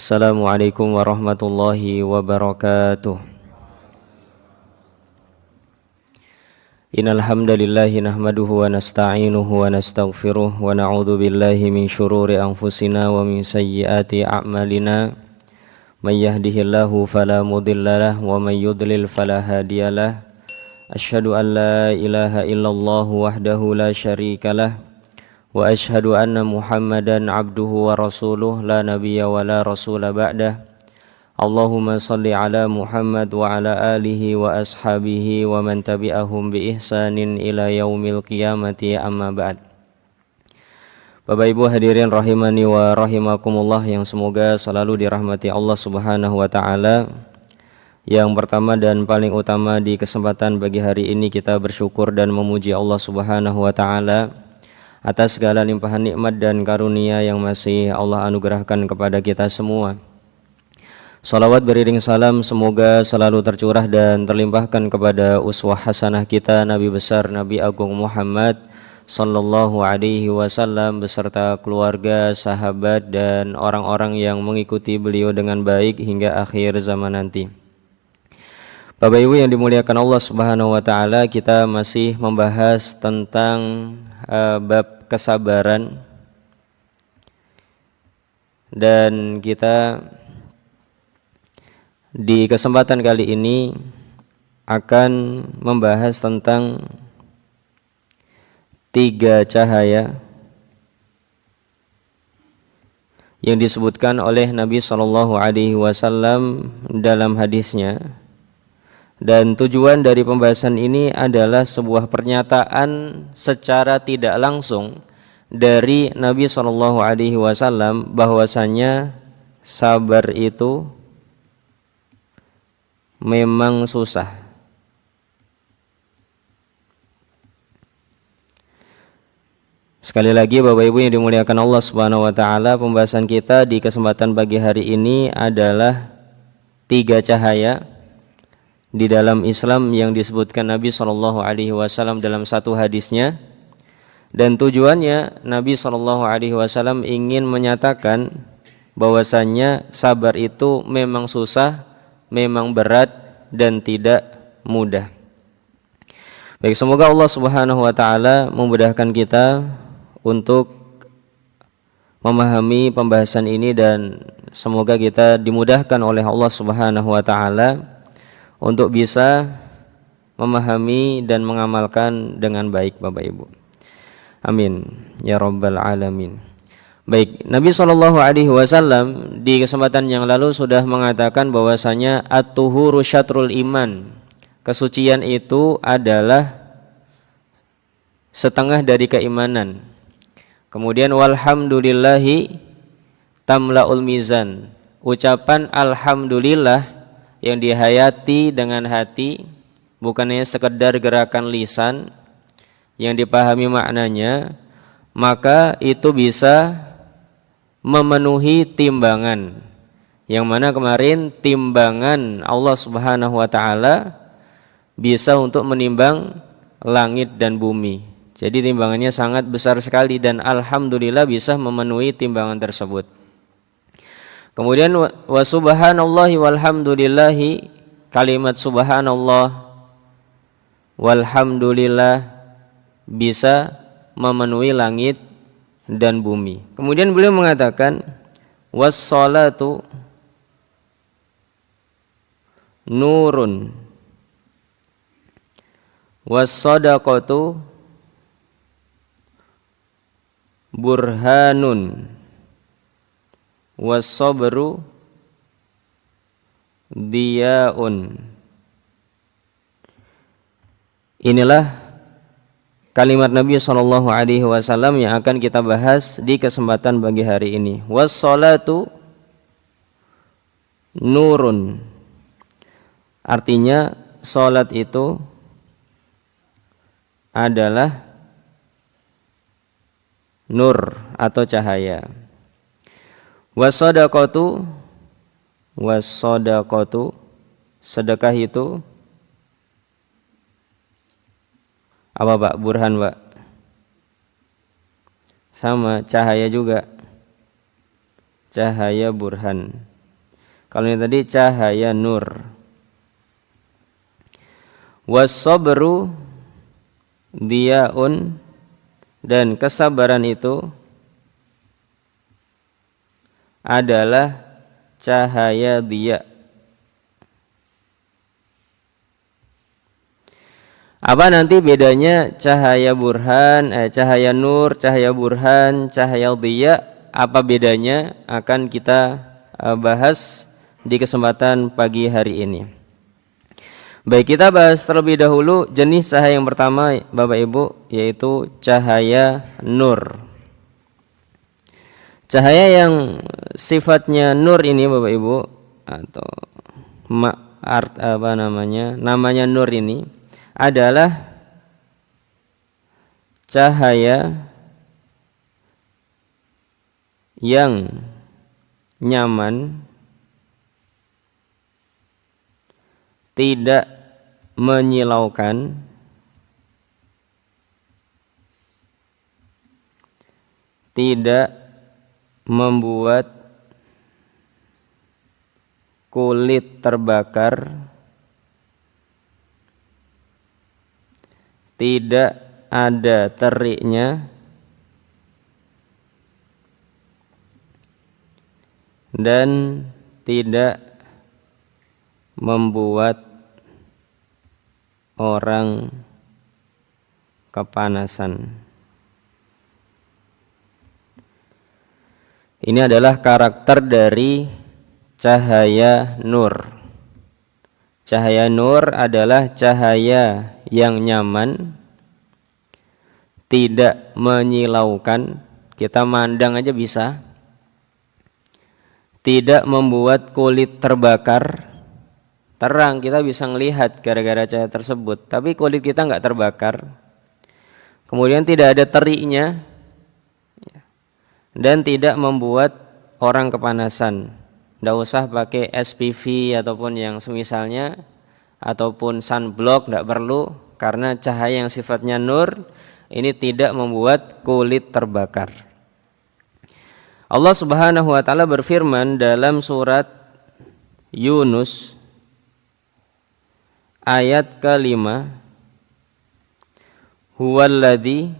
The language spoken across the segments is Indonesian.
Assalamualaikum warahmatullahi wabarakatuh. Innal hamdalillahi nahmaduhu wa nasta'inuhu wa nastaghfiruh wa na'udzu billahi min syururi anfusina wa min sayyiati a'malina. May yahdihillahu fala mudhillalah wa may yudlil fala hadiyalah. Asyhadu an la ilaha illallah wahdahu la syarikalah wa asyhadu anna Muhammadan abduhu wa rasuluh la nabiyya wa la rasula ba'dah. Allahumma salli ala Muhammad wa ala alihi wa ashabihi wa man tabi'ahum bi ihsanin ila yaumil qiyamati amma ba'd. Bapak Ibu hadirin rahimani wa rahimakumullah yang semoga selalu dirahmati Allah Subhanahu wa taala. Yang pertama dan paling utama di kesempatan bagi hari ini kita bersyukur dan memuji Allah Subhanahu wa taala atas segala limpahan nikmat dan karunia yang masih Allah anugerahkan kepada kita semua. Salawat beriring salam semoga selalu tercurah dan terlimpahkan kepada uswah hasanah kita Nabi besar Nabi Agung Muhammad sallallahu alaihi wasallam beserta keluarga, sahabat dan orang-orang yang mengikuti beliau dengan baik hingga akhir zaman nanti. Bapak Ibu yang dimuliakan Allah Subhanahu wa taala, kita masih membahas tentang bab kesabaran dan kita di kesempatan kali ini akan membahas tentang 3 cahaya yang disebutkan oleh Nabi SAW dalam hadisnya. Dan tujuan dari pembahasan ini adalah sebuah pernyataan secara tidak langsung dari Nabi SAW bahwasanya sabar itu memang susah. Sekali lagi Bapak Ibu yang dimuliakan Allah Subhanahu wa taala, pembahasan kita di kesempatan pagi hari ini adalah 3 cahaya di dalam Islam yang disebutkan Nabi SAW dalam satu hadisnya. Dan tujuannya Nabi SAW ingin menyatakan bahwasannya sabar itu memang susah, memang berat dan tidak mudah. Baik, semoga Allah Subhanahu wa taala memudahkan kita untuk memahami pembahasan ini dan semoga kita dimudahkan oleh Allah Subhanahu wa taala untuk bisa memahami dan mengamalkan dengan baik Bapak Ibu. Amin ya rabbal alamin. Baik, Nabi SAW di kesempatan yang lalu sudah mengatakan bahwasanya at-tuhuru syatrul iman. Kesucian itu adalah setengah dari keimanan. Kemudian walhamdulillahi tamla'ul mizan. Ucapan alhamdulillah yang dihayati dengan hati, bukannya sekedar gerakan lisan yang dipahami maknanya, maka itu bisa memenuhi timbangan, yang mana kemarin timbangan Allah Subhanahu wa taala bisa untuk menimbang langit dan bumi. Jadi timbangannya sangat besar sekali dan alhamdulillah bisa memenuhi timbangan tersebut. Kemudian wa subhanallahi walhamdulillahi, kalimat subhanallah walhamdulillah bisa memenuhi langit dan bumi. Kemudian beliau mengatakan wassalatu nurun wassadaqatu burhanun wassabru diyaun. Inilah kalimat Nabi SAW yang akan kita bahas di kesempatan pagi hari ini. Wassalatu nurun, artinya salat itu adalah nur atau cahaya. Wassadaqatu, sedekah itu apa Pak? Burhan Pak? Sama, cahaya juga. cahaya burhan. Kalau ini tadi cahaya nur. Was-sabru diyaun, dan kesabaran itu adalah cahaya diya. Apa nanti bedanya cahaya burhan, cahaya nur, cahaya burhan, cahaya diya? Apa bedanya akan kita bahas di kesempatan pagi hari ini. Baik, kita bahas terlebih dahulu jenis cahaya yang pertama Bapak Ibu, yaitu cahaya nur. Cahaya yang sifatnya nur ini Bapak Ibu, atau namanya nur ini adalah cahaya yang nyaman, tidak menyilaukan, tidak membuat kulit terbakar, tidak ada teriknya, dan tidak membuat orang kepanasan. Ini adalah karakter dari cahaya nur. Cahaya nur adalah cahaya yang nyaman, tidak menyilaukan, kita mandang aja bisa. Tidak membuat kulit terbakar, terang kita bisa melihat gara-gara cahaya tersebut, tapi kulit kita nggak terbakar. Kemudian tidak ada teriknya, dan tidak membuat orang kepanasan. Nggak usah pakai SPF ataupun yang semisalnya, ataupun sunblock, nggak perlu, karena cahaya yang sifatnya nur ini tidak membuat kulit terbakar. Allah Subhanahu wa taala berfirman dalam surat Yunus ayat ke-5, huwallazi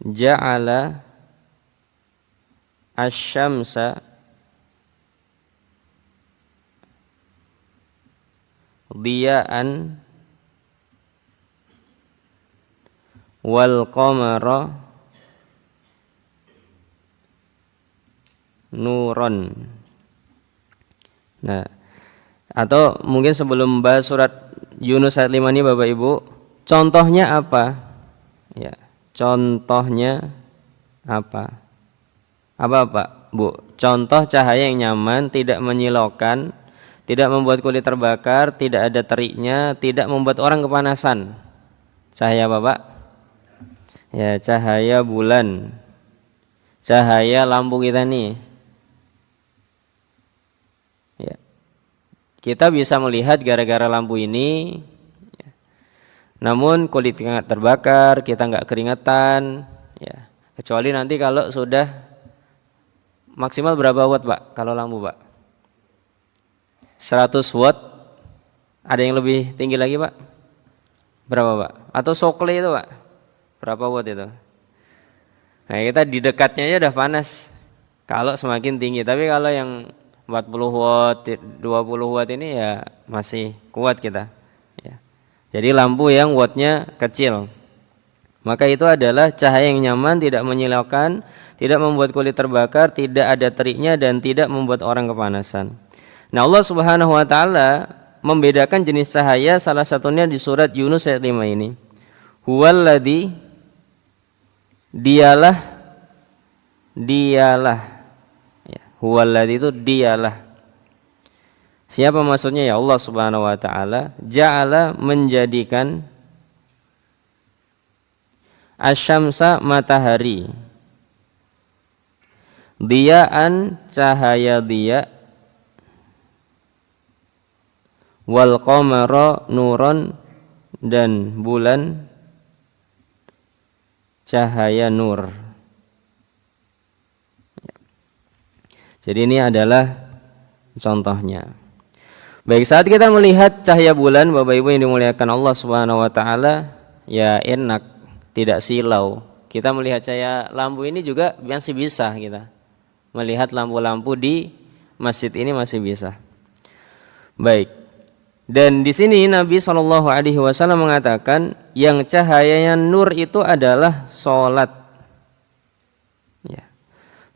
ja'ala asy-syamsa diya'an wal qamara nuron. Nah, atau mungkin sebelum bahas surat Yunus ayat 5 ini Bapak Ibu, contohnya apa? Ya, contohnya apa? Apa Pak, Bu? Contoh cahaya yang nyaman, tidak menyilaukan, tidak membuat kulit terbakar, tidak ada teriknya, tidak membuat orang kepanasan. Cahaya apa Pak? Ya, cahaya bulan, cahaya lampu kita nih. Ya, kita bisa melihat gara-gara lampu ini, ya. Namun kulit kita nggak terbakar, kita nggak keringetan, ya. Kecuali nanti kalau sudah maksimal berapa watt Pak? Kalau lampu Pak? 100 watt. Ada yang lebih tinggi lagi Pak? Berapa Pak? Atau sokle itu Pak? Berapa watt itu? Nah, kita di dekatnya aja udah panas kalau semakin tinggi. Tapi kalau yang 40 watt, 20 watt ini ya masih kuat kita, ya. Jadi lampu yang wattnya kecil, maka itu adalah cahaya yang nyaman, tidak menyilaukan, tidak membuat kulit terbakar, tidak ada teriknya, dan tidak membuat orang kepanasan. Nah, Allah Subhanahu wa taala membedakan jenis cahaya salah satunya di surat Yunus ayat 5 ini. Huwallazi, dialah, ya, huwallazi itu dialah. Siapa maksudnya? Ya Allah Subhanahu wa taala. Ja'ala, menjadikan, asyamsa, matahari, diya'an, cahaya diya, wal qamara nuron, dan bulan cahaya nur. Jadi ini adalah contohnya. Baik, saat kita melihat cahaya bulan, Bapak Ibu yang dimuliakan Allah Subhanahu wa taala, ya enak, tidak silau. Kita melihat cahaya lampu ini juga masih bisa kita. Melihat lampu-lampu di masjid ini masih bisa. Baik. Dan di sini Nabi SAW mengatakan yang cahayanya nur itu adalah salat. Ya.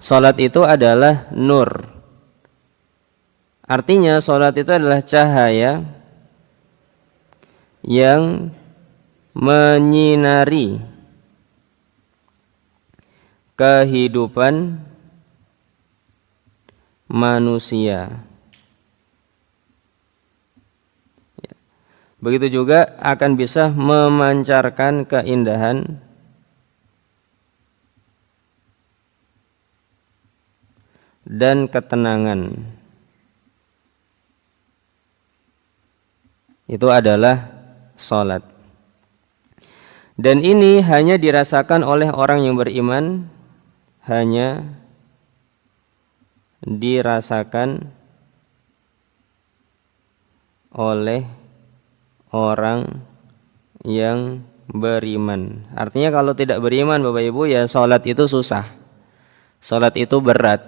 Salat itu adalah nur. Artinya salat itu adalah cahaya yang menyinari kehidupan manusia. Begitu juga akan bisa memancarkan keindahan dan ketenangan. Itu adalah salat. Dan ini hanya dirasakan oleh orang yang beriman, hanya dirasakan oleh orang yang beriman. Artinya kalau tidak beriman Bapak Ibu, ya salat itu susah. Salat itu berat.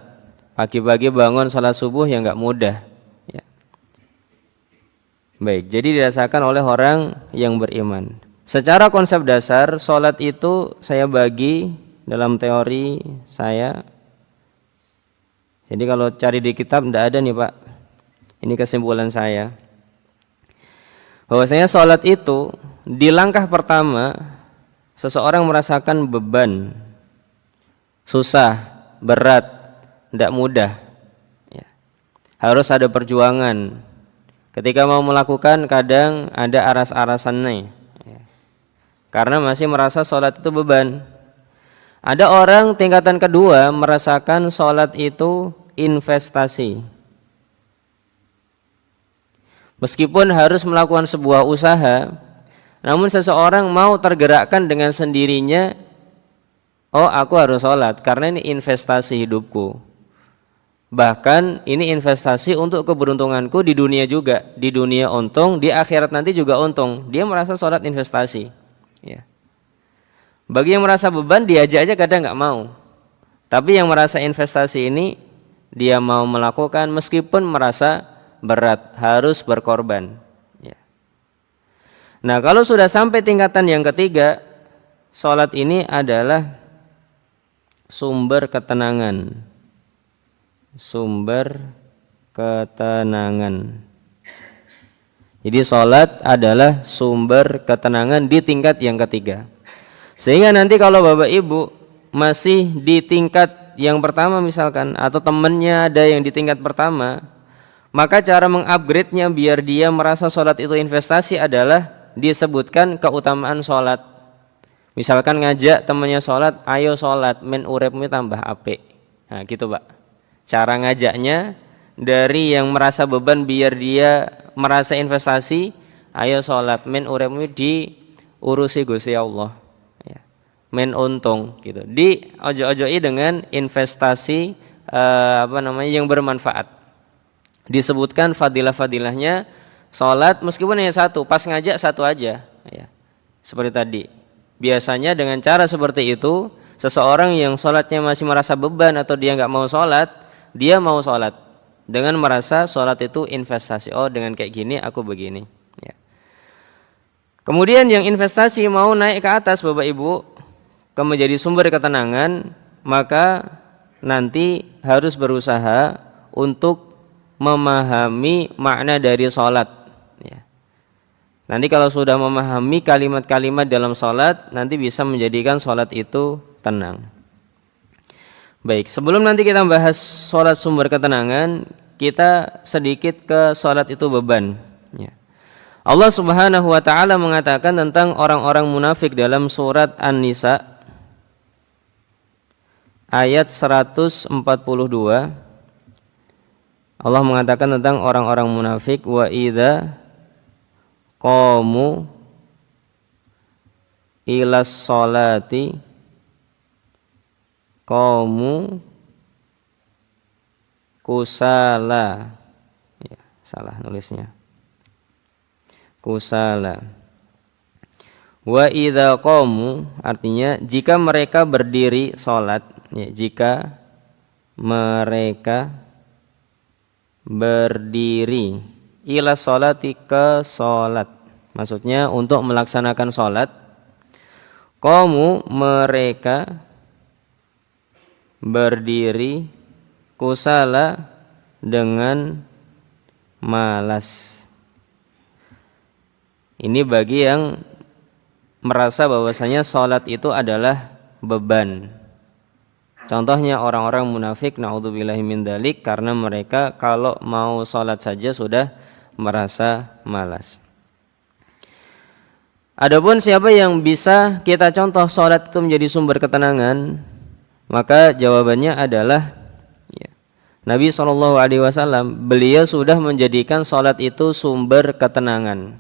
Pagi-pagi bangun salat subuh ya enggak mudah. Ya. Baik, jadi dirasakan oleh orang yang beriman. Secara konsep dasar, salat itu saya bagi dalam teori saya. Jadi kalau cari di kitab tidak ada nih Pak. Ini kesimpulan saya. Bahwasanya salat itu di langkah pertama seseorang merasakan beban, susah, berat, tidak mudah. Ya. Harus ada perjuangan. Ketika mau melakukan kadang ada aras-arasannya. Ya. Karena masih merasa salat itu beban. Ada orang tingkatan kedua merasakan salat itu investasi. Meskipun harus melakukan sebuah usaha, namun seseorang mau tergerakkan dengan sendirinya, oh aku harus sholat karena ini investasi hidupku. Bahkan ini investasi untuk keberuntunganku di dunia juga, di dunia untung, di akhirat nanti juga untung. Dia merasa sholat investasi. Ya. Bagi yang merasa beban diajak aja kadang nggak mau. Tapi yang merasa investasi ini dia mau melakukan meskipun merasa berat, harus berkorban. Ya. Nah kalau sudah sampai tingkatan yang ketiga, sholat ini adalah sumber ketenangan. Sumber ketenangan. Jadi sholat adalah sumber ketenangan di tingkat yang ketiga. Sehingga nanti kalau Bapak Ibu masih di tingkat yang pertama misalkan, atau temannya ada yang di tingkat pertama, maka cara mengupgrade-nya biar dia merasa sholat itu investasi adalah disebutkan keutamaan sholat. Misalkan ngajak temannya sholat, ayo sholat, men uripmu tambah apik. Nah gitu Pak. Cara ngajaknya dari yang merasa beban biar dia merasa investasi, ayo sholat, men uripmu diurusi Gusti Allah. Ya. Men untung gitu. Di ojo-ojoi dengan investasi yang bermanfaat. Disebutkan fadilah-fadilahnya sholat meskipun hanya satu, pas ngajak satu aja ya. Seperti tadi biasanya dengan cara seperti itu seseorang yang sholatnya masih merasa beban atau dia nggak mau sholat, dia mau sholat dengan merasa sholat itu investasi. Oh dengan kayak gini aku begini ya. Kemudian yang investasi mau naik ke atas Bapak Ibu ke menjadi sumber ketenangan, maka nanti harus berusaha untuk memahami makna dari sholat ya. Nanti kalau sudah memahami kalimat-kalimat dalam sholat, nanti bisa menjadikan sholat itu tenang. Baik, sebelum nanti kita bahas sholat sumber ketenangan, kita sedikit ke sholat itu beban ya. Allah Subhanahu wa ta'ala mengatakan tentang orang-orang munafik dalam surat An-Nisa ayat 142. Allah mengatakan tentang orang-orang munafik, wa idza qamu ilas sholati qamu kusala. Ya, salah nulisnya. Kusala. Wa idza qamu artinya jika mereka berdiri salat, ya, jika mereka berdiri ila sholati ke salat. Maksudnya untuk melaksanakan salat, qamu mereka berdiri kusala dengan malas. Ini bagi yang merasa bahwasanya salat itu adalah beban. Contohnya orang-orang munafik, naudzubillahi min dzalik, karena mereka kalau mau salat saja sudah merasa malas. Adapun siapa yang bisa kita contoh salat itu menjadi sumber ketenangan, maka jawabannya adalah ya, Nabi SAW. Beliau sudah menjadikan salat itu sumber ketenangan.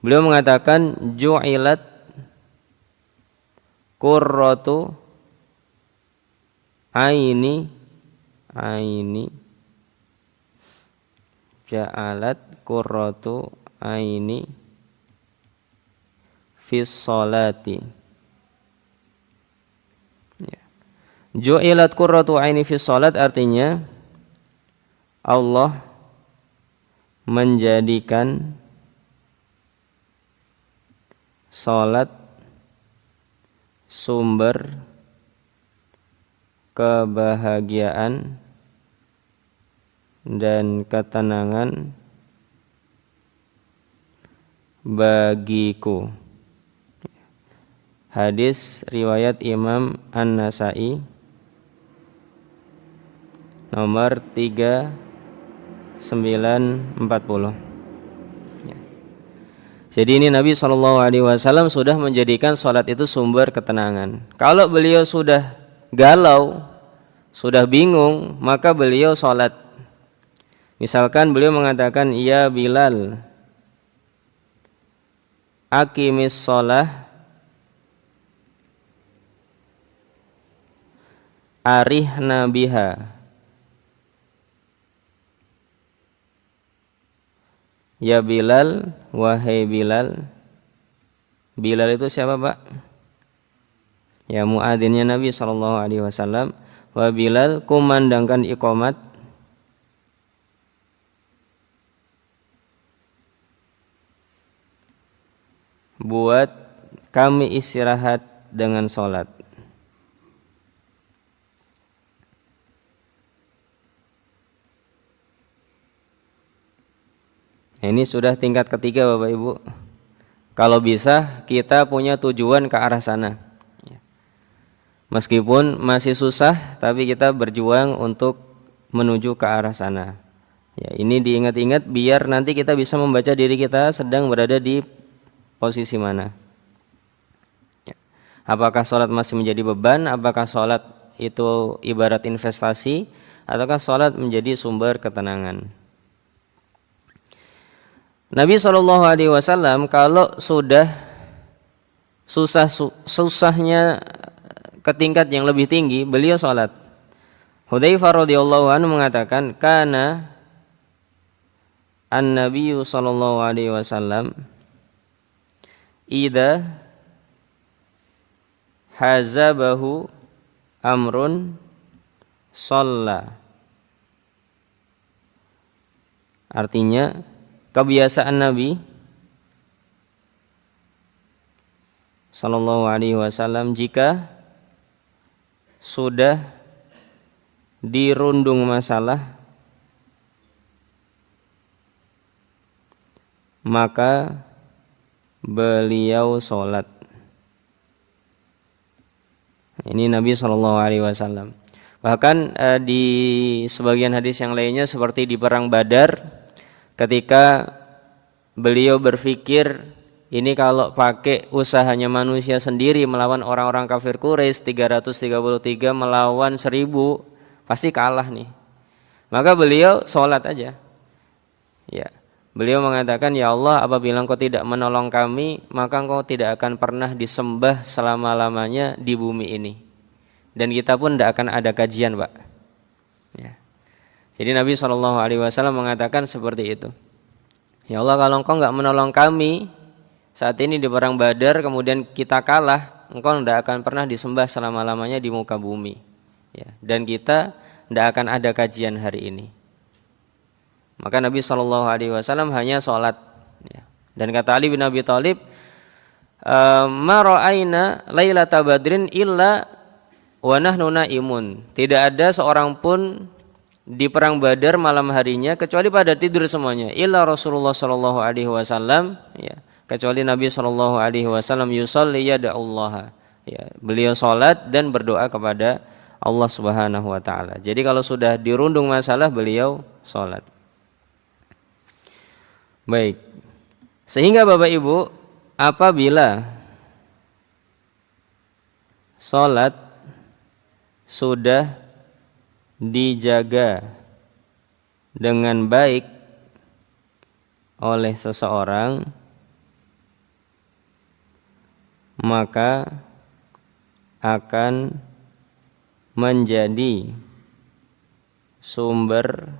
Beliau mengatakan ju'ilat qurratu aini ja'alat qurratu aini fis sholati. Ya. Ju'ilat qurratu aini fis sholat artinya Allah menjadikan sholat sumber kebahagiaan dan ketenangan bagiku. Hadis riwayat Imam An-Nasa'i nomor 3940. Jadi ini Nabi SAW sudah menjadikan sholat itu sumber ketenangan. Kalau beliau sudah galau, sudah bingung, maka beliau sholat. Misalkan beliau mengatakan, ya Bilal, aqimis sholah, arihna biha. Ya Bilal, wahai Bilal. Bilal itu siapa, Pak? Ya, muadzinnya Nabi SAW. Wa Bilal, kumandangkan iqamat. Buat kami istirahat dengan sholat. Ini sudah tingkat ketiga Bapak Ibu. Kalau bisa kita punya tujuan ke arah sana. Meskipun masih susah, tapi kita berjuang untuk menuju ke arah sana. Ya, ini diingat-ingat biar nanti kita bisa membaca diri kita sedang berada di posisi mana. Ya. Apakah sholat masih menjadi beban? Apakah sholat itu ibarat investasi? Ataukah sholat menjadi sumber ketenangan? Nabi SAW kalau sudah susahnya ke tingkat yang lebih tinggi, beliau sholat. Hudzaifah radhiyallahu anhu mengatakan, kana an-nabiyyu sallallahu alaihi wasallam idza hazabahu amrun shalla. Artinya kebiasaan Nabi sallallahu alaihi wasallam jika sudah dirundung masalah maka beliau sholat. Ini Nabi sallallahu alaihi wasallam. Bahkan di sebagian hadis yang lainnya seperti di perang Badar, ketika beliau berpikir ini kalau pakai usahanya manusia sendiri melawan orang-orang kafir Quraisy 333 melawan 1000 pasti kalah nih. Maka beliau sholat aja. Ya, beliau mengatakan, ya Allah, apabila Engkau tidak menolong kami, maka Engkau tidak akan pernah disembah selama-lamanya di bumi ini. Dan kita pun tidak akan ada kajian, Pak. Ya. Jadi Nabi SAW mengatakan seperti itu. Ya Allah, kalau Engkau enggak menolong kami saat ini di perang Badar, kemudian kita kalah, Engkau tidak akan pernah disembah selama-lamanya di muka bumi. Ya, dan kita tidak akan ada kajian hari ini. Maka Nabi SAW hanya sholat. Ya. Dan kata Ali bin Abi Thalib, ma ra'aina lailata badrin illa wa nahnu naimun. Tidak ada seorang pun di perang Badar malam harinya kecuali pada tidur semuanya. Illa Rasulullah sallallahu alaihi wasallam, ya, kecuali Nabi sallallahu alaihi wasallam yusalli yad'ullaha. Ya, beliau salat dan berdoa kepada Allah Subhanahu wa taala. Jadi kalau sudah dirundung masalah beliau salat. Baik. Sehingga Bapak Ibu, apabila salat sudah dijaga dengan baik oleh seseorang, maka akan menjadi sumber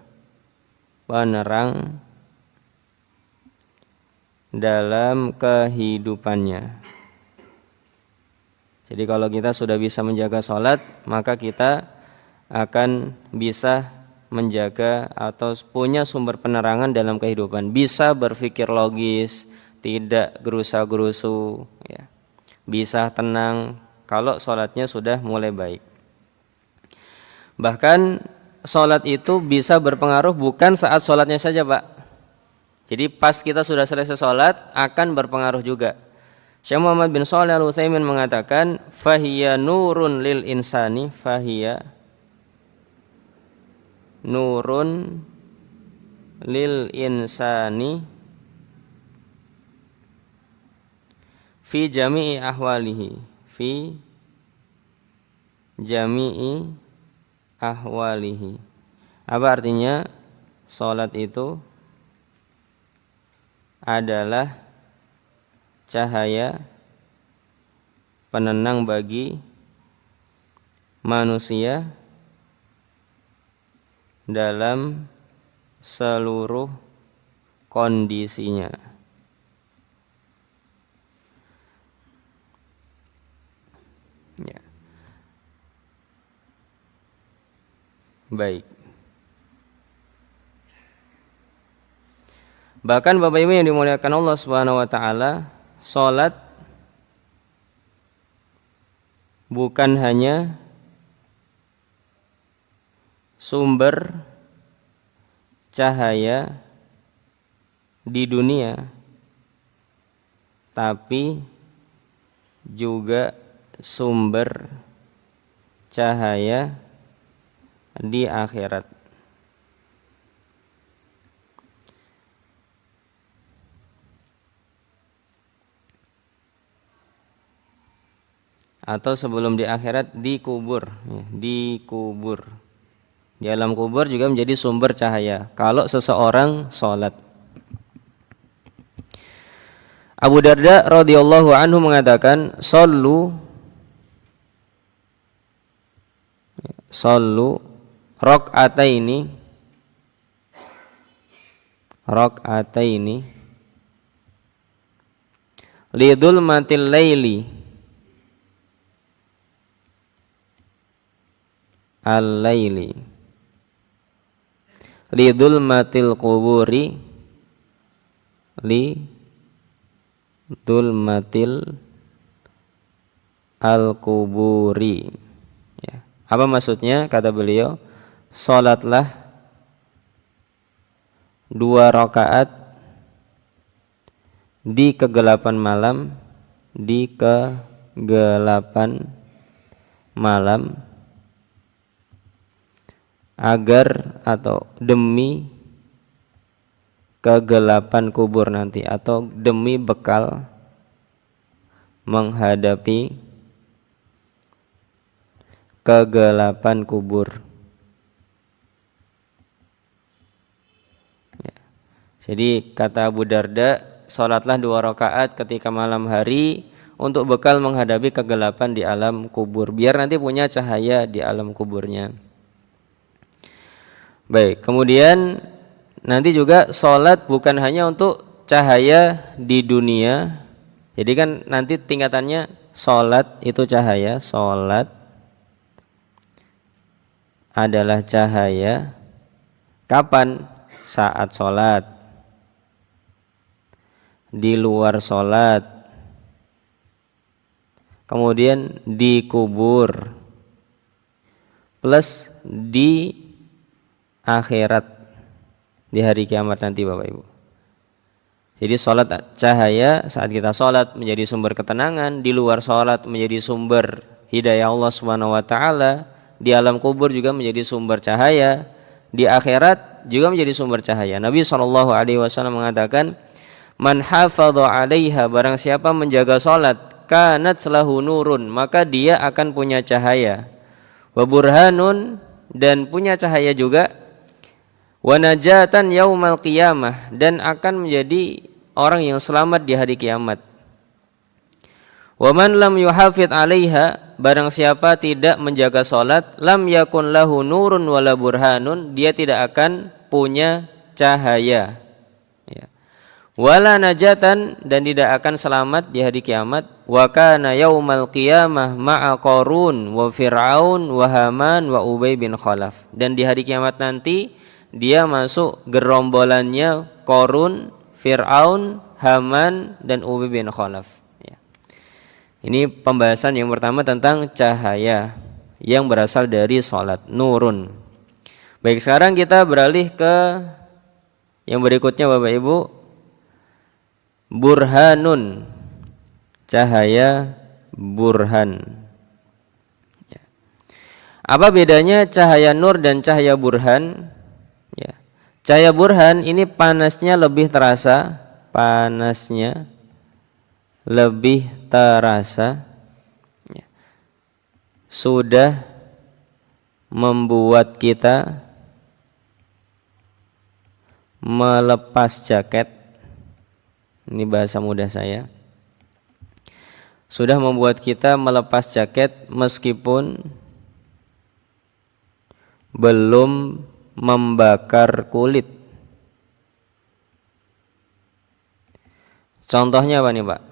penerang dalam kehidupannya. Jadi kalau kita sudah bisa menjaga sholat, maka kita akan bisa menjaga atau punya sumber penerangan dalam kehidupan, bisa berpikir logis, tidak gerusa-gerusu, ya. Bisa tenang kalau sholatnya sudah mulai baik. Bahkan sholat itu bisa berpengaruh bukan saat sholatnya saja, Pak. Jadi pas kita sudah selesai sholat akan berpengaruh juga. Syekh Muhammad bin Shalih Al-Utsaimin mengatakan, fahiya nurun lil insani, fahiya nurun lil insani fi jami'i ahwalihi, fi jami'i ahwalihi. Apa artinya? Salat itu adalah cahaya penenang bagi manusia dalam seluruh kondisinya. Ya. Baik. Bahkan Bapak Ibu yang dimuliakan Allah Subhanahu wa taala, salat bukan hanya sumber cahaya di dunia, tapi juga sumber cahaya di akhirat. Atau sebelum di akhirat, di kubur, ya, di kubur. Di alam kubur juga menjadi sumber cahaya kalau seseorang sholat. Abu Darda radhiyallahu anhu mengatakan, sallu rakaataini lidul matil laili al-laili lidul matil quburi lidul matil al-quburi. Ya. Apa maksudnya? Kata beliau, salatlah 2 rakaat di kegelapan malam, di kegelapan malam, agar atau demi kegelapan kubur nanti, atau demi bekal menghadapi kegelapan kubur. Ya. Jadi kata Abu Darda, salatlah 2 rakaat ketika malam hari untuk bekal menghadapi kegelapan di alam kubur, biar nanti punya cahaya di alam kuburnya. Baik, kemudian nanti juga sholat bukan hanya untuk cahaya di dunia. Jadi kan nanti tingkatannya sholat itu cahaya, sholat adalah cahaya. Kapan? Saat sholat, di luar sholat, kemudian di kubur, plus di akhirat, di hari kiamat nanti Bapak Ibu. Jadi sholat cahaya saat kita sholat menjadi sumber ketenangan, di luar sholat menjadi sumber hidayah Allah Subhanahu wa taala, di alam kubur juga menjadi sumber cahaya, di akhirat juga menjadi sumber cahaya. Nabi SAW mengatakan, man hafadha 'alaiha, barang siapa menjaga sholat, kanat lahu nurun, maka dia akan punya cahaya, wa burhanun, dan punya cahaya juga, wa najatan yaumal qiyamah, dan akan menjadi orang yang selamat di hari kiamat. Wa man lam yuhafid 'alaiha, barang siapa tidak menjaga salat, lam yakun lahu nurun wala burhanun, dia tidak akan punya cahaya, ya. Wala najatan, dan tidak akan selamat di hari kiamat. Wa kana yaumal qiyamah ma'a Qarun wa Fir'aun wa Haman wa Ubay bin Khalaf, dan di hari kiamat nanti dia masuk gerombolannya Qarun, Fir'aun, Haman, dan Ubay bin Khalaf. Ini pembahasan yang pertama tentang cahaya yang berasal dari sholat, nurun. Baik, sekarang kita beralih ke yang berikutnya Bapak Ibu, burhanun, cahaya burhan. Apa bedanya cahaya nur dan cahaya burhan? Ya. Cahaya burhan ini panasnya lebih terasa, panasnya lebih terasa, ya, sudah membuat kita melepas jaket. Ini bahasa mudah saya. Sudah membuat kita melepas jaket meskipun belum membakar kulit. Contohnya apa nih Pak?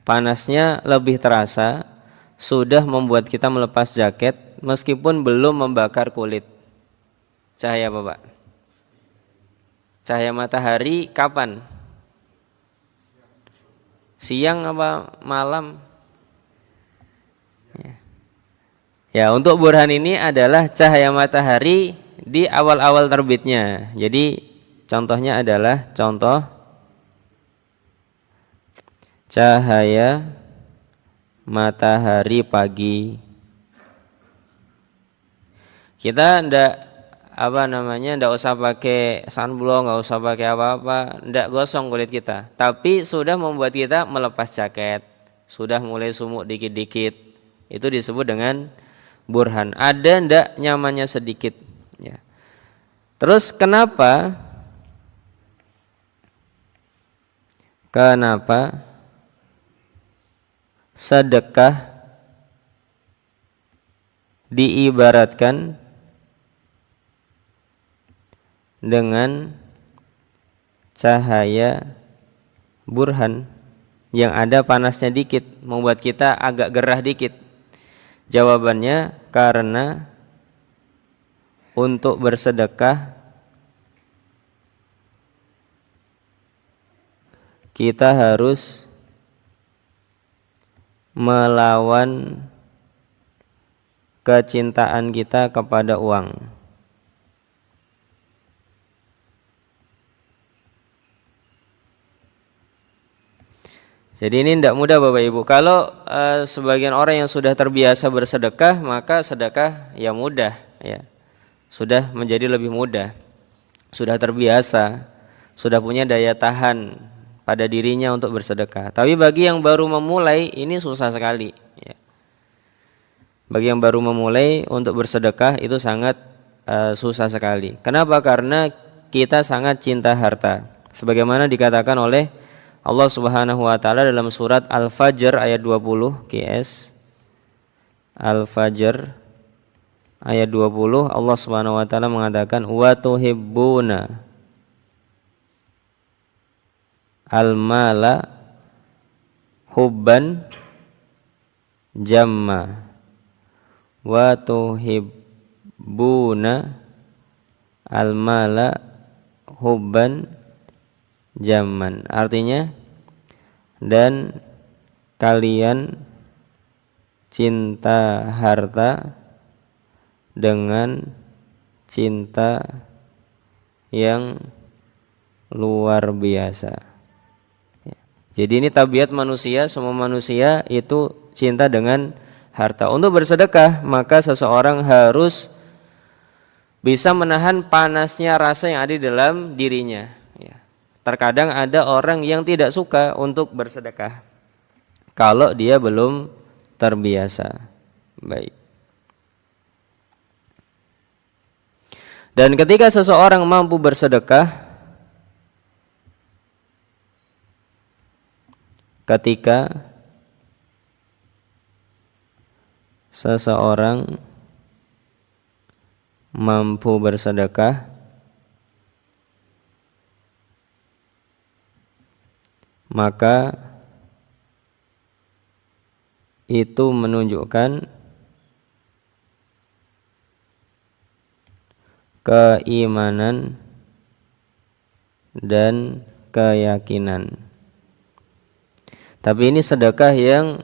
Panasnya lebih terasa, sudah membuat kita melepas jaket meskipun belum membakar kulit. Cahaya apa Pak? Cahaya matahari kapan? Siang apa malam? Ya, untuk burhan ini adalah cahaya matahari di awal-awal terbitnya. Jadi contohnya adalah contoh cahaya matahari pagi. Kita ndak usah pakai sunblock, nggak usah pakai apa-apa, ndak gosong kulit kita. Tapi sudah membuat kita melepas jaket, sudah mulai sumuk dikit-dikit. Itu disebut dengan burhan. Ada ndak nyamannya sedikit, ya. Terus kenapa sedekah diibaratkan dengan cahaya burhan yang ada panasnya dikit, membuat kita agak gerah dikit? Jawabannya karena untuk bersedekah kita harus melawan kecintaan kita kepada uang. Jadi ini tidak mudah Bapak Ibu. Kalau sebagian orang yang sudah terbiasa bersedekah, maka sedekah ya mudah, ya. Sudah menjadi lebih mudah. Sudah terbiasa, sudah punya daya tahan pada dirinya untuk bersedekah. Tapi bagi yang baru memulai ini susah sekali, ya. Bagi yang baru memulai untuk bersedekah itu sangat susah sekali. Kenapa? Karena kita sangat cinta harta. Sebagaimana dikatakan oleh Allah Subhanahu wa taala dalam surat Al-Fajr ayat 20 QS. Al-Fajr ayat 20 Allah Subhanahu wa taala mengatakan wa tuhibbuna al-mala hubban jamma wa tuhibbuna al-mala hubban jamman. Artinya, dan kalian cinta harta dengan cinta yang luar biasa. Jadi ini tabiat manusia, semua manusia itu cinta dengan harta. Untuk bersedekah, maka seseorang harus bisa menahan panasnya rasa yang ada di dalam dirinya. Terkadang ada orang yang tidak suka untuk bersedekah kalau dia belum terbiasa. Baik. Dan ketika seseorang mampu bersedekah, ketika seseorang mampu bersedekah, maka itu menunjukkan keimanan dan keyakinan. Tapi ini sedekah yang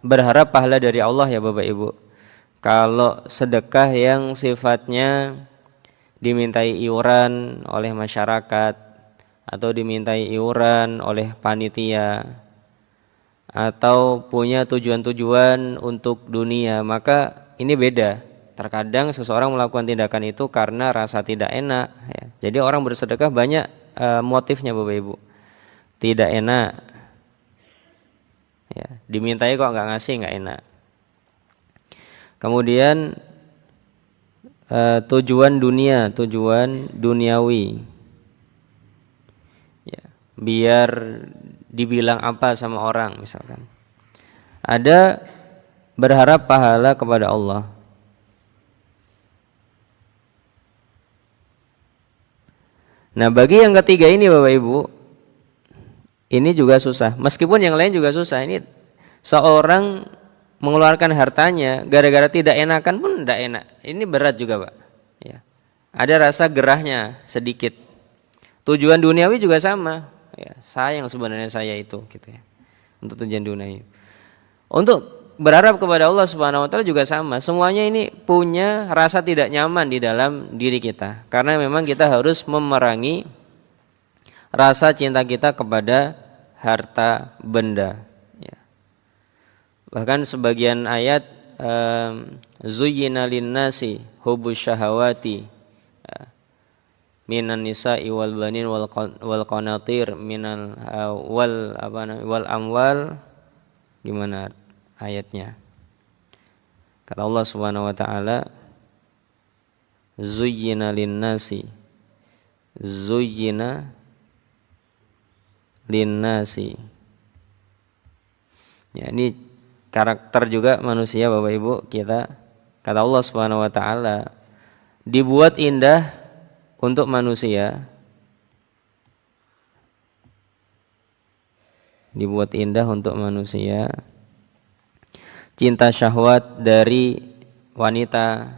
berharap pahala dari Allah ya Bapak Ibu. Kalau sedekah yang sifatnya dimintai iuran oleh masyarakat atau dimintai iuran oleh panitia atau punya tujuan-tujuan untuk dunia, maka ini beda. Terkadang seseorang melakukan tindakan itu karena rasa tidak enak ya. Jadi orang bersedekah banyak motifnya Bapak Ibu. Tidak enak ya, dimintai kok nggak ngasih, nggak enak. Kemudian tujuan dunia, tujuan duniawi ya, biar dibilang apa sama orang misalkan. Ada berharap pahala kepada Allah. Nah, bagi yang ketiga ini Bapak Ibu, ini juga susah. Meskipun yang lain juga susah. Ini seorang mengeluarkan hartanya gara-gara tidak enakan pun tidak enak. Ini berat juga, Pak. Ya. Ada rasa gerahnya sedikit. Tujuan duniawi juga sama. Ya, sayang sebenarnya saya itu, gitu ya. Untuk tujuan duniawi. Untuk berharap kepada Allah Subhanahu wa taala juga sama. Semuanya ini punya rasa tidak nyaman di dalam diri kita. Karena memang kita harus memerangi rasa cinta kita kepada harta benda. Ya. Bahkan sebagian ayat zuyyina linnasi hubbus syahawati minan nisa'i wal banin wal qanatir minal wal amwal, gimana ayatnya? Kata Allah Subhanahu wa taala, zuyyina linnasi, zuyyina linnasi. Ya, ini karakter juga manusia Bapak Ibu kita. Kata Allah Subhanahu wa taala, dibuat indah untuk manusia. Dibuat indah untuk manusia. Cinta syahwat dari wanita,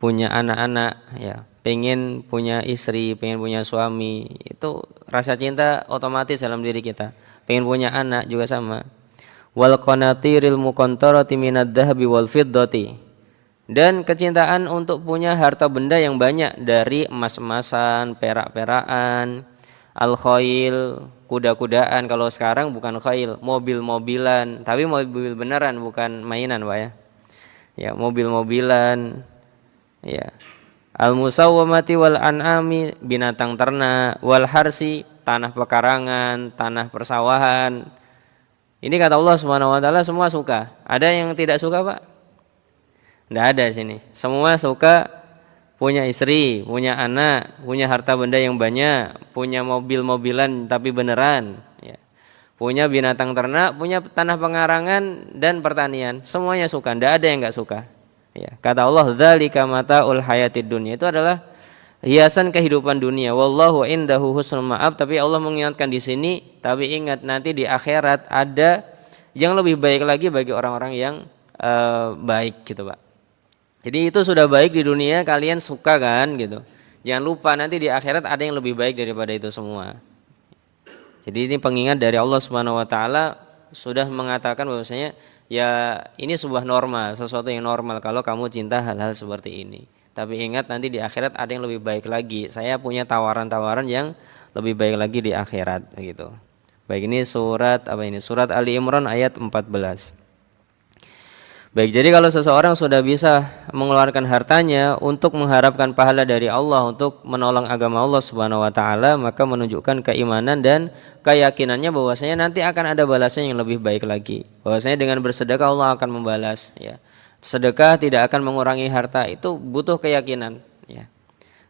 punya anak-anak ya, pengen punya istri, pengen punya suami, itu rasa cinta otomatis dalam diri kita. Pengen punya anak juga sama. Wal qanatiril muqantarati minad dhahabi wal fiddati. Dan kecintaan untuk punya harta benda yang banyak dari emas-emasan, perak-perakan, al-khail, kuda-kudaan. Kalau sekarang bukan khail, mobil-mobilan, tapi mobil beneran bukan mainan, Pak ya. Ya, mobil-mobilan. Ya. Al-musawwamati wal an'ami, binatang ternak, wal harsi, tanah pekarangan, tanah persawahan. Ini kata Allah Subhanahu wa taala semua suka. Ada yang tidak suka, Pak? Tidak ada di sini. Semua suka punya istri, punya anak, punya harta benda yang banyak, punya mobil-mobilan tapi beneran, ya. Punya binatang ternak, punya tanah pengarangan dan pertanian. Semuanya suka. Tidak ada yang nggak suka. Ya, kata Allah, dzalika mataul hayatid dunya. Itu adalah hiasan kehidupan dunia. Wallahu indahu husnul ma'ab. Tapi Allah mengingatkan di sini, tapi ingat nanti di akhirat ada yang lebih baik lagi bagi orang-orang yang baik gitu, Pak. Jadi itu sudah baik di dunia, kalian suka kan gitu. Jangan lupa nanti di akhirat ada yang lebih baik daripada itu semua. Jadi ini pengingat dari Allah Subhanahu wa taala, sudah mengatakan bahwasanya ya ini sebuah norma, sesuatu yang normal kalau kamu cinta hal-hal seperti ini. Tapi ingat nanti di akhirat ada yang lebih baik lagi. Saya punya tawaran-tawaran yang lebih baik lagi di akhirat begitu. Baik, ini surat apa ini? Surat Ali Imran ayat 14. Baik, jadi kalau seseorang sudah bisa mengeluarkan hartanya untuk mengharapkan pahala dari Allah, untuk menolong agama Allah Subhanahu wa taala, maka menunjukkan keimanan dan keyakinannya bahwasanya nanti akan ada balasan yang lebih baik lagi. Bahwasanya dengan bersedekah Allah akan membalas, ya. Sedekah tidak akan mengurangi harta, itu butuh keyakinan, ya.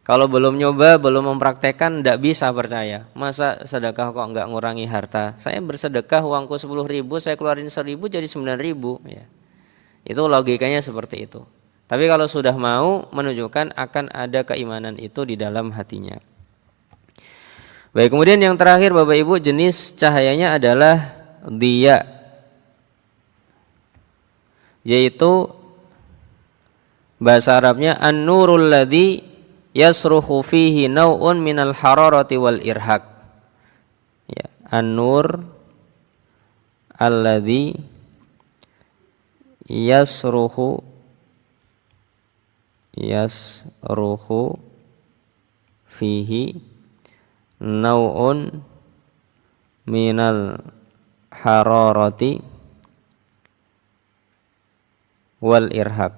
Kalau belum nyoba, belum mempraktekkan, tidak bisa percaya. Masa sedekah kok enggak ngurangi harta? Saya bersedekah uangku 10.000, saya keluarin 1.000 jadi 9.000, ya. Itu logikanya seperti itu. Tapi kalau sudah mau, menunjukkan akan ada keimanan itu di dalam hatinya. Baik, kemudian yang terakhir Bapak Ibu, jenis cahayanya adalah diya, yaitu bahasa Arabnya an-nurul ladzi yasruhu fihi naw'un minal hararati wal irhaq. Ya, an-nur alladzi yasruhu fihi naw'un minal hararati wal irhaq.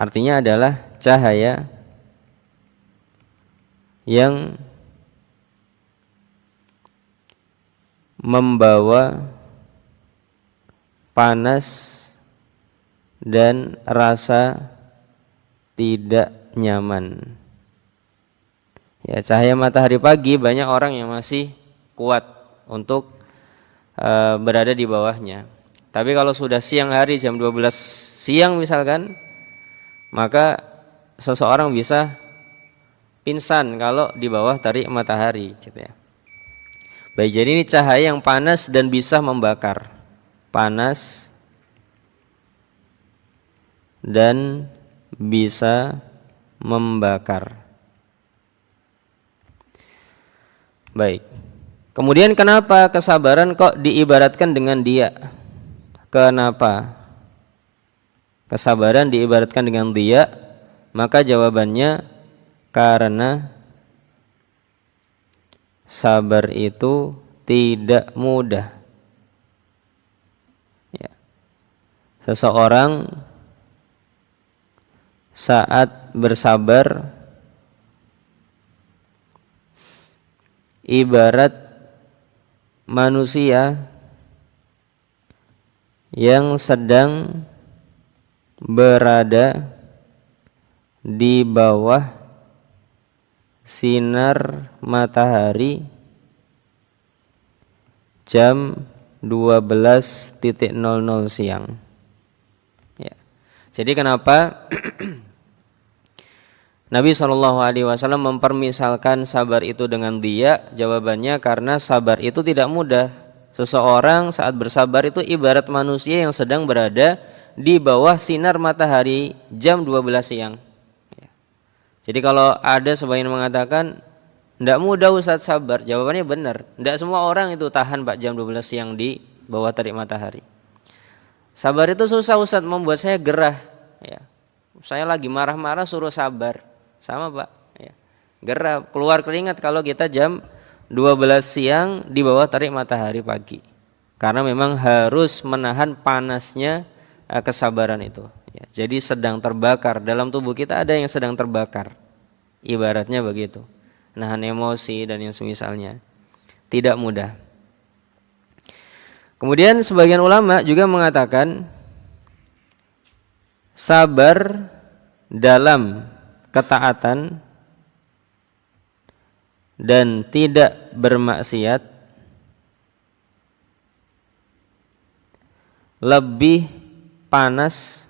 Artinya adalah cahaya yang membawa panas dan rasa tidak nyaman. Ya, cahaya matahari pagi banyak orang yang masih kuat untuk berada di bawahnya. Tapi kalau sudah siang hari jam 12 siang misalkan, maka seseorang bisa pingsan kalau di bawah terik matahari gitu ya. Baik, jadi ini cahaya yang panas dan bisa membakar. Panas dan bisa membakar. Baik. Kemudian kenapa kesabaran kok diibaratkan dengan dia? Kenapa kesabaran diibaratkan dengan dia? Maka jawabannya karena sabar itu tidak mudah. Ya. Seseorang saat bersabar ibarat manusia yang sedang berada di bawah sinar matahari jam 12.00 siang. Ya. Jadi kenapa Nabi SAW mempermisalkan sabar itu dengan dia? Jawabannya karena sabar itu tidak mudah. Seseorang saat bersabar itu ibarat manusia yang sedang berada di bawah sinar matahari jam 12 siang. Jadi kalau ada sebagian mengatakan tidak mudah Ustaz sabar, jawabannya benar. Tidak semua orang itu tahan Pak jam 12 siang di bawah terik matahari. Sabar itu susah Ustaz, membuat saya gerah. Ya. Saya lagi marah-marah suruh sabar, sama Pak. Ya. Gerah, keluar keringat kalau kita jam 12 siang di bawah terik matahari pagi. Karena memang harus menahan panasnya kesabaran itu. Ya, jadi sedang terbakar, dalam tubuh kita ada yang sedang terbakar, ibaratnya begitu, nahan emosi dan yang semisalnya, tidak mudah. Kemudian sebagian ulama juga mengatakan sabar dalam ketaatan dan tidak bermaksiat lebih panas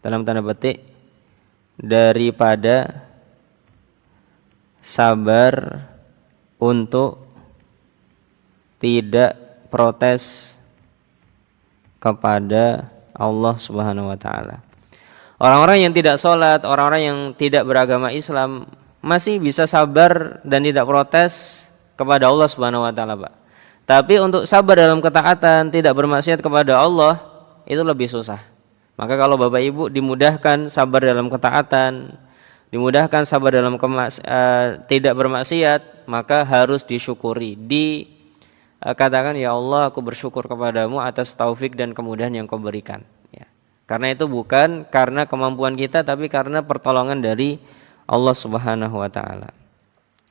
dalam tanda petik daripada sabar untuk tidak protes kepada Allah Subhanahu wa taala. Orang-orang yang tidak sholat, orang-orang yang tidak beragama Islam masih bisa sabar dan tidak protes kepada Allah Subhanahu wa taala, Pak. Tapi untuk sabar dalam ketaatan, tidak bermaksiat kepada Allah, itu lebih susah. Maka kalau Bapak Ibu dimudahkan sabar dalam ketaatan, dimudahkan sabar dalam tidak bermaksiat, maka harus disyukuri. Katakan, ya Allah, aku bersyukur kepadamu atas taufik dan kemudahan yang kau berikan. Ya. Karena itu bukan karena kemampuan kita, tapi karena pertolongan dari Allah Subhanahu wa taala.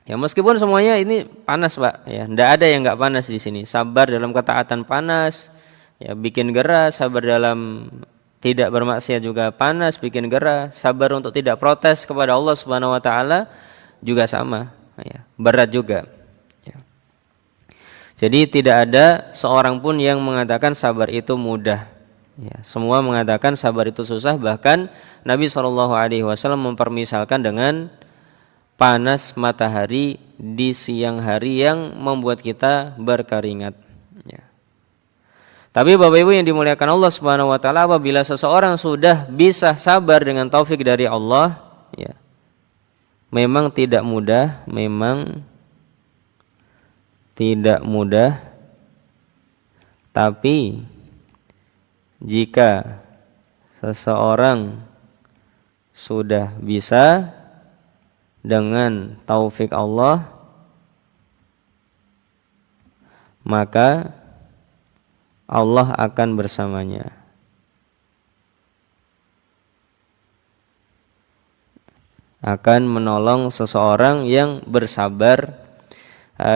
Ya, meskipun semuanya ini panas, Pak, ya, tidak ada yang nggak panas di sini. Sabar dalam ketaatan panas, ya, bikin gerah. Sabar dalam tidak bermaksiat juga panas, bikin gerah. Sabar untuk tidak protes kepada Allah Subhanahu wa taala juga sama, ya, berat juga. Ya. Jadi tidak ada seorang pun yang mengatakan sabar itu mudah. Ya, semua mengatakan sabar itu susah. Bahkan Nabi SAW mempermisalkan dengan panas matahari di siang hari yang membuat kita berkeringat. Ya. Tapi Bapak Ibu yang dimuliakan Allah Subhanahu wa taala, apabila seseorang sudah bisa sabar dengan taufik dari Allah, ya, memang tidak mudah, tapi jika seseorang sudah bisa dengan taufik Allah, maka Allah akan bersamanya. Akan menolong seseorang yang bersabar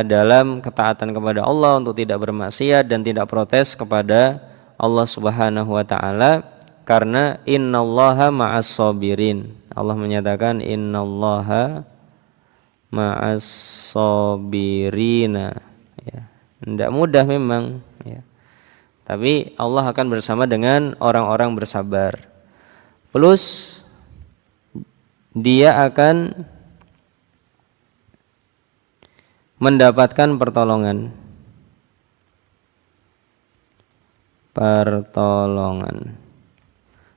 dalam ketaatan kepada Allah untuk tidak bermaksiat dan tidak protes kepada Allah Subhanahu wa taala, karena innallaha ma'as sabirin. Allah menyatakan innallaha ma'as sabirina. Ya, tidak mudah memang, ya. Tapi Allah akan bersama dengan orang-orang bersabar. Plus dia akan mendapatkan pertolongan.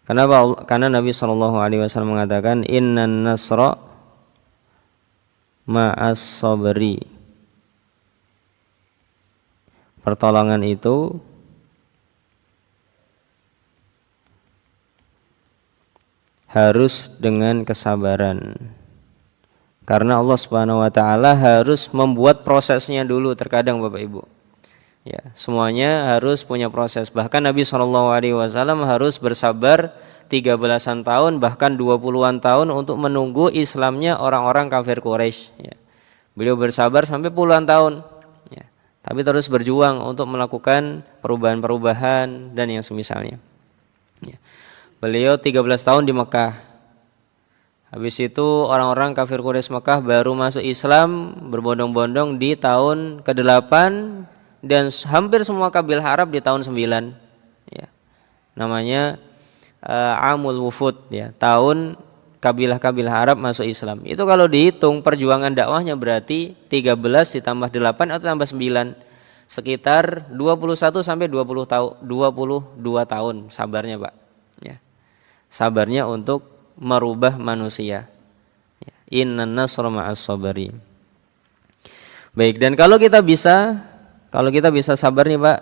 Kenapa? Karena Nabi SAW mengatakan innan nasra ma'as sabri. Pertolongan itu harus dengan kesabaran. Karena Allah Subhanahu wa taala harus membuat prosesnya dulu terkadang, Bapak Ibu. Ya, semuanya harus punya proses. Bahkan Nabi SAW harus bersabar 13-an tahun, bahkan 20-an tahun untuk menunggu Islamnya orang-orang kafir Quraisy. Ya. Beliau bersabar sampai puluhan tahun. Ya. Tapi terus berjuang untuk melakukan perubahan-perubahan dan yang semisalnya. Ya. Beliau 13 tahun di Mekah. Habis itu orang-orang kafir Quraisy Mekah baru masuk Islam berbondong-bondong di tahun ke-8. Dan hampir semua kabilah Arab di tahun 9, ya. Namanya Amul Wufud, ya, tahun kabilah-kabilah Arab masuk Islam. Itu kalau dihitung perjuangan dakwahnya berarti 13 ditambah 8 atau tambah 9, sekitar 21 sampai 22 tahun sabarnya, Pak. Ya. Sabarnya untuk merubah manusia. Ya. Innan nasra ma'as sabri. Baik, dan kalau kita bisa sabar nih, Pak,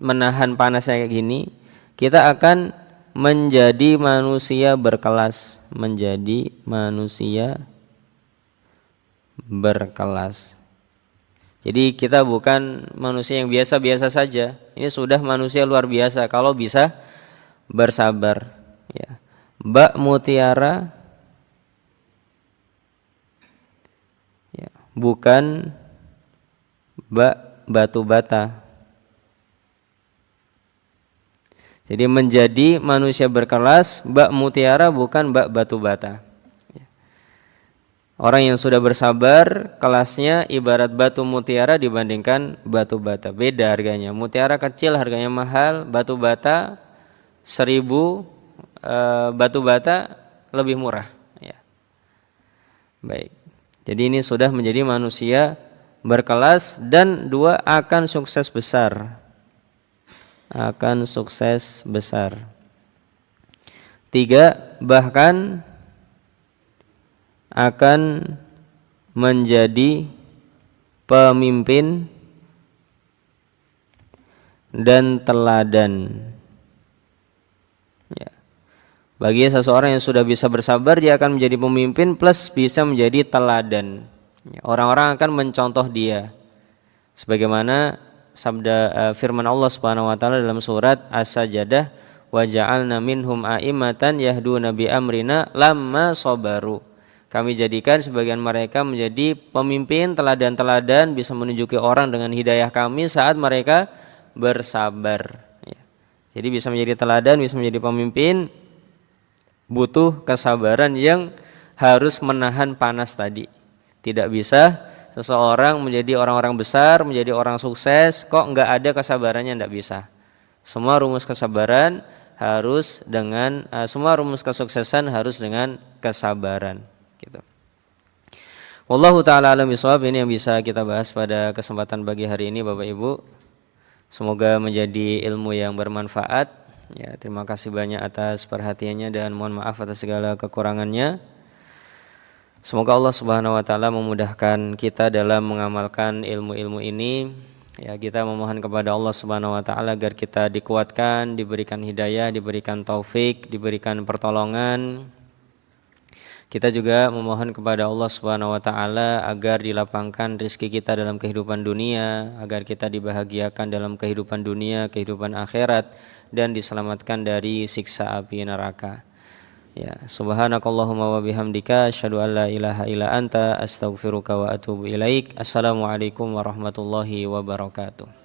menahan panasnya kayak gini, kita akan menjadi manusia berkelas, Jadi kita bukan manusia yang biasa-biasa saja. Ini sudah manusia luar biasa kalau bisa bersabar, ya. Mbak Mutiara, ya, bukan Mbak batu bata. Jadi menjadi manusia berkelas, Mbak Mutiara bukan Mbak batu bata. Orang yang sudah bersabar kelasnya ibarat batu mutiara dibandingkan batu bata. Beda harganya. Mutiara kecil harganya mahal, batu bata 1.000, batu bata lebih murah. Ya. Baik. Jadi ini sudah menjadi manusia berkelas dan dua akan sukses besar. Akan sukses besar. 3, bahkan akan menjadi pemimpin dan teladan. Ya. Bagi seseorang yang sudah bisa bersabar, dia akan menjadi pemimpin plus bisa menjadi teladan. Ya. Orang-orang akan mencontoh dia. Sebagaimana sabda firman Allah Subhanahu wa taala dalam surat As-Sajdah, wa ja'alna minhum a'immatan yahduna bi amrina lamma sabaru. Kami jadikan sebagian mereka menjadi pemimpin, teladan-teladan, bisa menunjuki orang dengan hidayah kami saat mereka bersabar. Ya. Jadi bisa menjadi teladan, bisa menjadi pemimpin, butuh kesabaran yang harus menahan panas tadi. Tidak bisa seseorang menjadi orang-orang besar, menjadi orang sukses, kok enggak ada kesabarannya, enggak bisa. Semua rumus kesabaran harus dengan, semua rumus kesuksesan harus dengan kesabaran. Gitu. Wallahu ta'ala alam bisawab. Ini yang bisa kita bahas pada kesempatan pagi hari ini Bapak Ibu. Semoga menjadi ilmu yang bermanfaat. Ya, terima kasih banyak atas perhatiannya dan mohon maaf atas segala kekurangannya. Semoga Allah Subhanahu wa taala memudahkan kita dalam mengamalkan ilmu-ilmu ini. Ya, kita memohon kepada Allah Subhanahu wa taala agar kita dikuatkan, diberikan hidayah, diberikan taufik, diberikan pertolongan. Kita juga memohon kepada Allah Subhanahu wa taala agar dilapangkan rezeki kita dalam kehidupan dunia, agar kita dibahagiakan dalam kehidupan dunia, kehidupan akhirat, dan diselamatkan dari siksa api neraka. Ya, subhanakallahumma wa bihamdika asyhadu an la ilaha illa anta astaghfiruka wa atubu ilaik. Assalamualaikum warahmatullahi wabarakatuh.